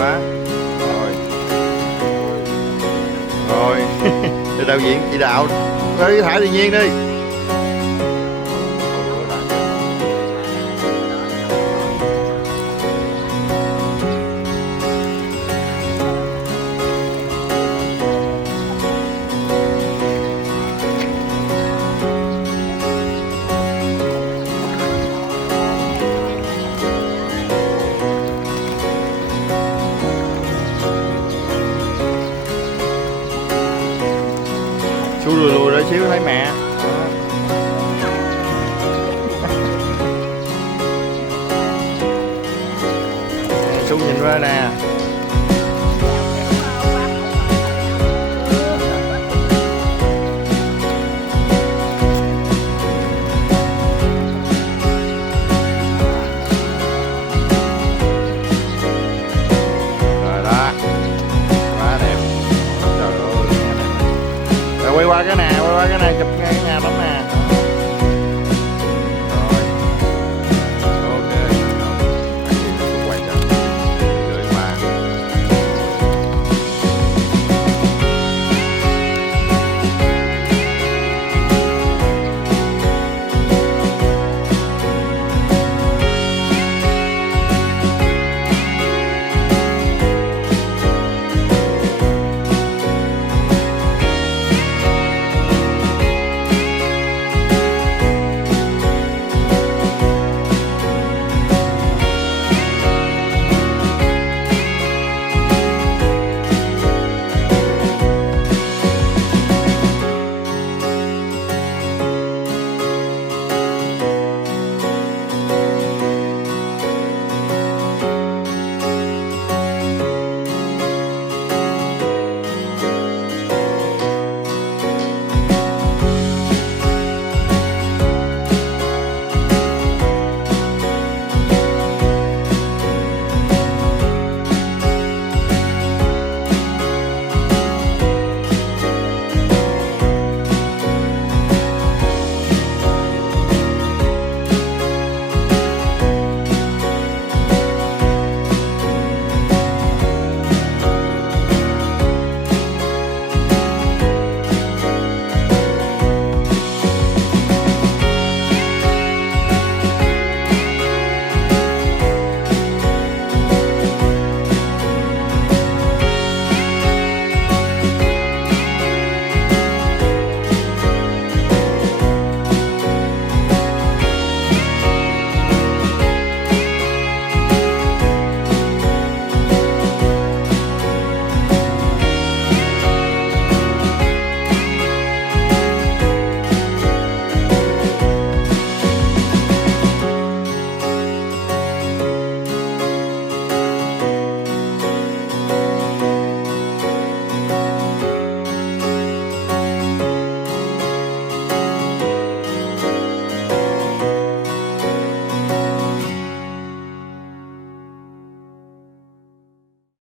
quá. Rồi. Rồi. Để đạo diễn chỉ đạo. Ê, thả tự nhiên đi. Chú lùi lùi ra xíu thấy mẹ. Chú nhìn qua nè. Rồi đó. Quá đẹp. Trời ơi. Rồi quay qua cái này, quay qua cái này chụp ngay cái nhà tắm nè.